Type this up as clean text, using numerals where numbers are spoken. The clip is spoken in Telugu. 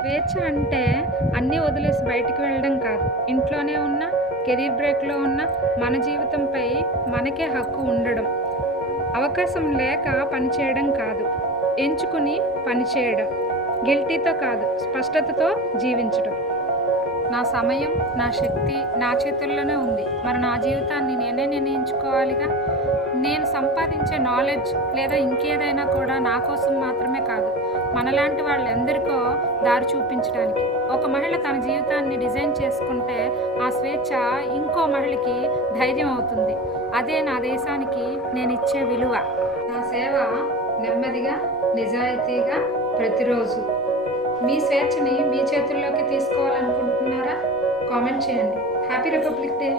స్వేచ్ఛ అంటే అన్నీ వదిలేసి బయటికి వెళ్ళడం కాదు. ఇంట్లోనే ఉన్న, కెరీర్ బ్రేక్‌లో ఉన్న మన జీవితంపై మనకే హక్కు ఉండడం. అవకాశం లేక పని చేయడం కాదు. ఎంచుకుని పని చేయడం. గిల్టీతో కాదు, స్పష్టతతో జీవించడం. నా సమయం, నా శక్తి నా చేతుల్లోనే ఉంది. మరి నా జీవితాన్ని నేనే నిర్ణయించుకోవాలిగా. నేను సంపాదించే నాలెడ్జ్ లేదా ఇంకేదైనా కూడా నా కోసం మాత్రమే కాదు, మనలాంటి వాళ్ళెందరికో దారి చూపించడానికి. ఒక మహిళ తన జీవితాన్ని డిజైన్ చేసుకుంటే ఆ స్వేచ్ఛ ఇంకో మహిళకి ధైర్యం అవుతుంది. అదే నా దేశానికి నేను ఇచ్చే విలువ. నా సేవ నెమ్మదిగా, నిజాయితీగా, ప్రతిరోజు. మీ స్వేచ్ఛని మీ చేతుల్లోకి తీసుకోవాలనుకుంటున్నారా? కామెంట్ చేయండి. Happy republic day.